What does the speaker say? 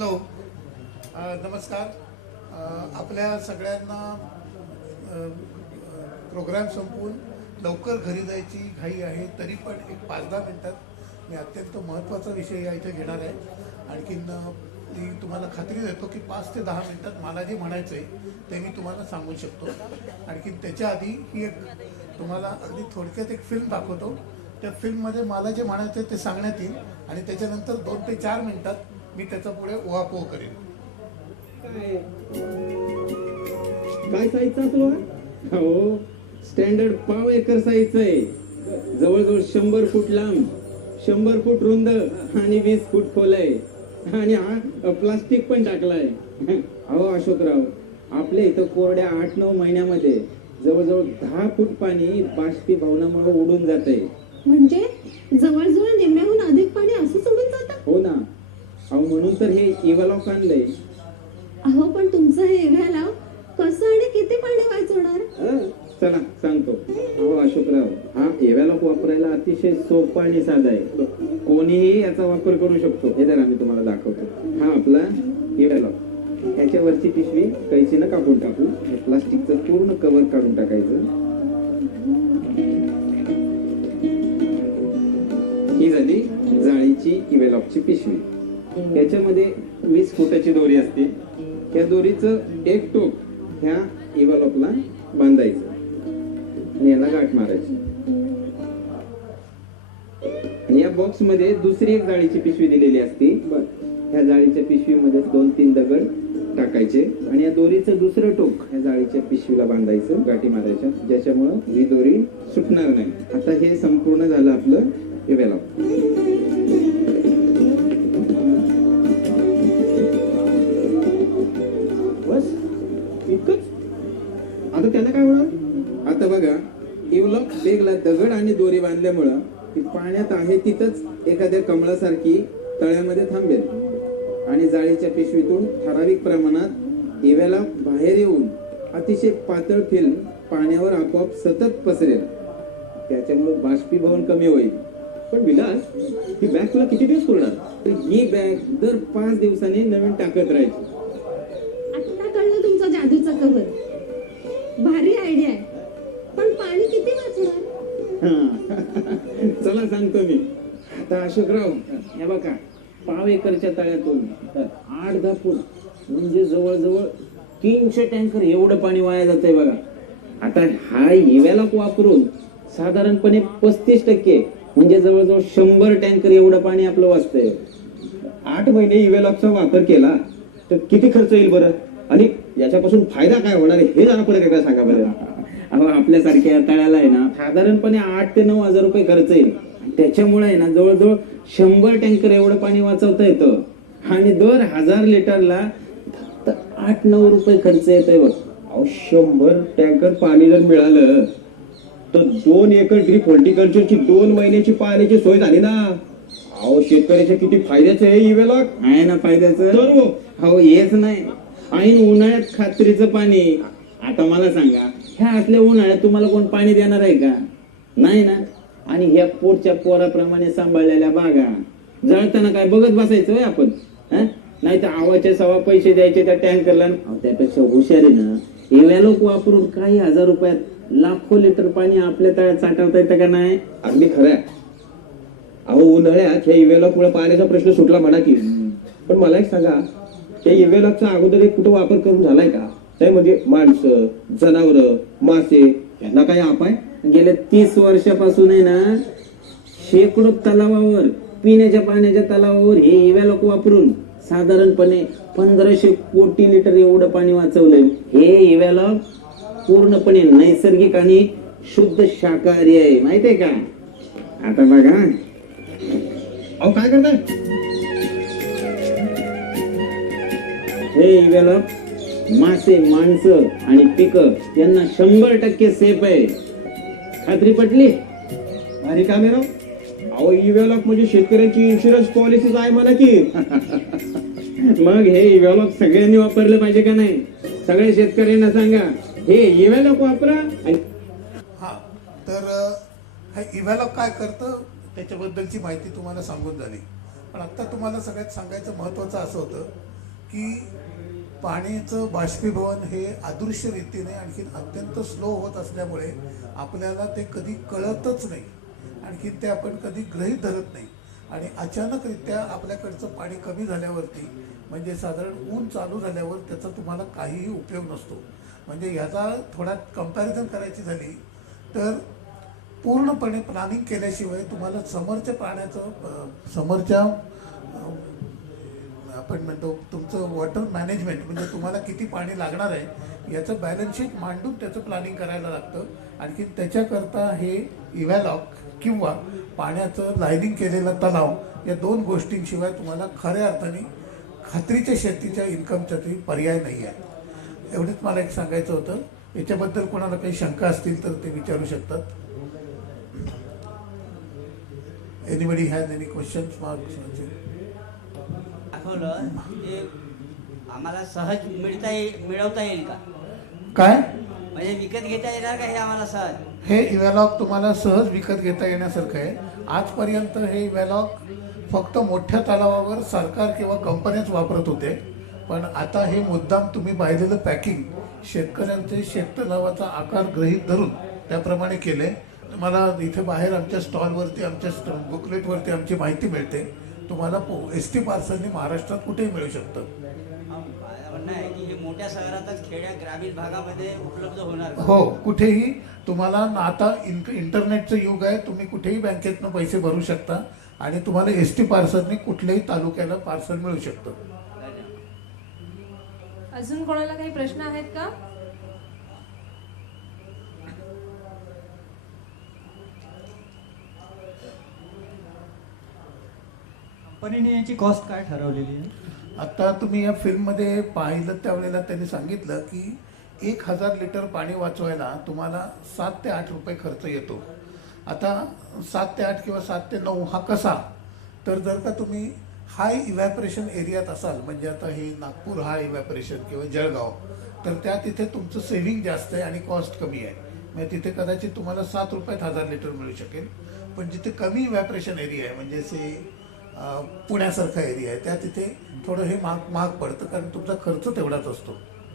Hello, नमस्कार. आपल्या सगळ्यांना प्रोग्राम संपवून लवकर घरी जायची घाई आहे, तरी पण एक 5-10 मिनटात मी अत्यंत महत्त्वाचा विषय या इथे घेणार आहे. आणखीन मी तुम्हाला खात्री देतो की 5 ते 10 मिनटात मला जे म्हणायचं आहे ते मी तुम्हाला सांगू शकतो. आणखीन त्याच्या आधी ही एक तुम्हाला अगदी थोडक्यात एक फिल्म दाखवतो. त्या फिल्ममध्ये मला जे म्हणायचं आहे ते सांगण्यात येईल आणि त्याच्यानंतर 2 ते 4 मिनटात मी त्याचा पुढे उहापोह करेन. काय साईजचा असलो हो, स्टँडर्ड पाव एकर साईजचा आहे. जवळजवळ 100 फूट लांब, 100 फूट रुंद आणि 20 फूट खोल आहे. आणि हा प्लास्टिक पण टाकलाय. अहो अशोकराव, आपल्या इथं कोरड्या 8-9 महिन्यामध्ये जवळजवळ 10 फूट पाणी बाष्पीभवनामुळे उडून जात आहे. म्हणजे जवळजवळ निम्म्याहून अधिक पाणी असंच उडून जातं? हो ना. अहो म्हणून तर हे इव्हॉल्व आणलंय. अहो पण तुमचं हे एव्हॅला कसं आणि किती पाणी वाचवणार? चला सांगतो. अहो अशोकराव, हा एव्हॅलॉक वापरायला अतिशय सोपा आणि साधा आहे. कोणीही याचा वापर करू शकतो. हे जरा मी तुम्हाला दाखवतो. हा आपला एव्हॅलॉक. ह्याच्यावरची पिशवी कैचीनं कापून टाकू. हे प्लास्टिकचं पूर्ण कव्हर काढून टाकायचं. ही झाली जाळीची इव्हॅलॉकची पिशवी. याच्यामध्ये 20 फुटाची दोरी असते. त्या दोरीचं एक टोक ह्या इव्हॉल्वला बांधायचं आणि याला गाठ मारायची. आणि या बॉक्स मध्ये दुसरी एक जाळीची पिशवी दिलेली असते. ह्या जाळीच्या पिशवीमध्ये 2-3 दगड टाकायचे आणि या दोरीचं दुसरं टोक ह्या जाळीच्या पिशवीला बांधायचं, गाठी मारायच्या, ज्याच्यामुळं ही दोरी सुटणार नाही. आता हे संपूर्ण झालं आपलं इव्हॉल्व. आता त्याला काय होणार? आता बघा, इव्हॉल्व बेगला दगड आणि दोरी बांधल्यामुळं ती पाण्यात आहे तिथंच एखाद्या कमळासारखी तळ्यामध्ये थांबेल आणि जाळीच्या पिशवीतून ठराविक प्रमाणात इव्हॉल्व बाहेर येऊन अतिशय पातळ फिल्म पाण्यावर आपोआप सतत पसरेल. त्याच्यामुळे बाष्पीभवन कमी होईल. पण विलास, ही बॅग तुला किती दिवस पुरणार? तर ही बॅग दर 5 दिवसांनी नवीन टाकत राहायची. आता कळलं तुमचा जादूचा कव्हर. भारी आयडिया आहे. पण पाणी किती वाचणार? चला सांगतो मी. आता अशोकराव, हे बघा, पाव एकरच्या तळ्यातून 8-10 फूट म्हणजे जवळजवळ 300 टँकर एवढं पाणी वाया जातंय बघा. आता हा इव्हॉल्व वापरून साधारणपणे 35% म्हणजे जवळजवळ 100 टँकर एवढं पाणी आपलं वाचतंय. 8 महिने इव्हॉल्वचा वापर केला तर किती खर्च येईल बरं? आणि याच्यापासून फायदा काय होणार आहे हे जरा परत एकदा सांगा बरं. अहो आपल्यासारख्या तळ्याला आहे ना साधारणपणे 8 ते 9 हजार रुपये खर्च येईल. त्याच्यामुळे आहे ना जवळजवळ 100 टँकर एवढं पाणी वाचवता येतं आणि दर 1000 लिटरला फक्त 8-9 रुपये खर्च येतोय बघ. अहो 100 टँकर पाणी जर मिळालं तर 2 एकर ड्रीप हॉर्टिकल्चरची 2 महिन्याची पाण्याची सोय झाली ना. अहो शेतकऱ्याच्या किती फायद्याचं आहे इव्हॉल्व. आहे ना फायद्याचं. तर हो हेच नाही, ऐन उन्हाळ्यात खात्रीचं पाणी. आता मला सांगा, ह्या असल्या उन्हाळ्यात तुम्हाला कोण पाणी देणार आहे का? नाही ना. आणि ह्या पोटच्या पोराप्रमाणे सांभाळलेल्या बागा जळताना काय बघत बसायचं होय आपण? नाही तर आवाच्या सवा पैसे द्यायचे त्या टँकरला. त्यापेक्षा हुशारीनं इव्हॉल्व वापरून काही 1000 रुपयात लाखो लिटर पाणी आपल्या तळ्यात साठवता येतं का नाही? अगदी खरं आहे. अहो उन्हाळ्यात ह्या इव्हॉल्वमुळे पाण्याचा प्रश्न सुटला म्हणा की. पण मला एक सांगा, त्या इव्हॉल्वचा अगोदर एक कुठं वापर करून झालाय का? नाही म्हणजे माणसं, जनावरं, मासे यांना काही अपाय? गेल्या 30 वर्षापासून आहे ना शेकडो तलावावर, पिण्याच्या पाण्याच्या तलावावर हे इव्हॉल्व वापरून साधारणपणे 1500 कोटी लिटर एवढं पाणी वाचवलंय. हे इव्हॉल्व पूर्णपणे नैसर्गिक आणि शुद्ध शाकाहारी आहे, माहितीये का? आता बघा. अहो काय करताय? हे इव्हॉल्व मासे, माणसं आणि पिकं यांना 100% सेफ आहे. खात्री पटली? अरे का मेरा? अहो इव्हॉल्व म्हणजे शेतकऱ्यांची इन्शुरन्स पॉलिसीच आहे म्हणा की. मग हे इव्हॉल्व सगळ्यांनी वापरलं पाहिजे का नाही? सगळ्या शेतकऱ्यांना सांगा हे इव्हॉल्व वापरा. हां, तर हा इव्हॉल्व काय करतं त्याच्याबद्दलची माहिती तुम्हाला सांगून झाली. पण आत्ता तुम्हाला सगळ्यात सांगायचं महत्त्वाचं असं होतं की पाण्याचं बाष्पीभवन हे अदृश्य रीतीने आणखीन अत्यंत स्लो होत असल्यामुळे आपल्याला ते कधी कळतच नाही, आणखीन ते आपण कधी गृहीत धरत नाही. आणि अचानकरित्या आपल्याकडचं पाणी कमी झाल्यावरती म्हणजे साधारण ऊन चालू झाल्यावर त्याचा तुम्हाला काहीही उपयोग नसतो. म्हणजे ह्याचा थोडा कंपॅरिझन करायची झाली तर पूर्णपणे प्लॅनिंग केल्याशिवाय तुम्हाला समोरच्या पाण्याचं समोरच्या आपण म्हणतो तुमचं वॉटर मॅनेजमेंट म्हणजे तुम्हाला किती पाणी लागणार आहे याचं बॅलन्स शीट मांडून त्याचं प्लॅनिंग करायला लागतं. आणखी त्याच्याकरता हे इव्हॅलॉक किंवा पाण्याचं लाईनिंग केलेला तलाव या दोन गोष्टींशिवाय तुम्हाला खऱ्या अर्थाने खात्रीच्या शेतीच्या इन्कमसाठी पर्याय नाही आहे. एवढंच मला एक सांगायचं होतं. याच्याबद्दल कोणाला काही शंका असतील तर ते विचारू शकतात. Anybody has any questions marks? दाखवलं ते आम्हाला सहज मिळवता येईल का? काय म्हणजे विकत घेता येणार का हे आम्हाला सहज? हे इव्हॅलॉक तुम्हाला सहज विकत घेता येण्यासारखं आहे. आजपर्यंत हे इव्हॅलॉक फक्त मोठ्या तलावावर सरकार किंवा कंपन्याच वापरत होते, पण आता हे मुद्दाम तुम्ही पाहिलेलं पॅकिंग शेतकऱ्यांचे शेततलावाचा आकार गृहीत धरून त्याप्रमाणे केले. मला इथे बाहेर आमच्या स्टॉलवरती आमच्या बुकलेटवरती आमची माहिती मिळते. तुम्हाला एस टी पार्सलनी महाराष्ट्रात कुठेही मिळू शकतं. माझं म्हणणं आहे की हे मोठ्या शहरातच खेड्या ग्रामीण भागामध्ये उपलब्ध होणार का? हो, कुठेही तुम्हाला आता इंटरनेटचं युग आहे. तुम्ही कुठेही बँकेतनं पैसे भरू शकता आणि तुम्हाला एस टी पार्सलनी कुठल्याही तालुक्याला पार्सल मिळू शकतं. अजून कोणाला काही प्रश्न आहेत का? कंपनीने याची कॉस्ट काय ठरवलेली आहे? आता तुम्ही या फिल्ममध्ये पाहिलं त्यावेळेला त्यांनी सांगितलं की 1000 लिटर पाणी वाचवायला तुम्हाला 7 ते 8 रुपये खर्च येतो. आता 7 ते 8 किंवा 7 ते 9 हा कसा? तर जर का तुम्ही हाय इव्हॅपरेशन एरियात असाल, म्हणजे आता हे नागपूर हाय इव्हॅपरेशन किंवा जळगाव, तर त्या तिथे तुमचं सेव्हिंग जास्त आहे आणि कॉस्ट कमी आहे. म्हणजे तिथे कदाचित तुम्हाला 7 रुपयात 1000 लिटर मिळू शकेल. पण जिथे कमी इव्हॅपरेशन एरिया आहे म्हणजे असे पुण्यासारखा एरिया आहे त्या तिथे थोडं हे महाग पडतं, कारण तुमचा खर्च तेवढाच असतो.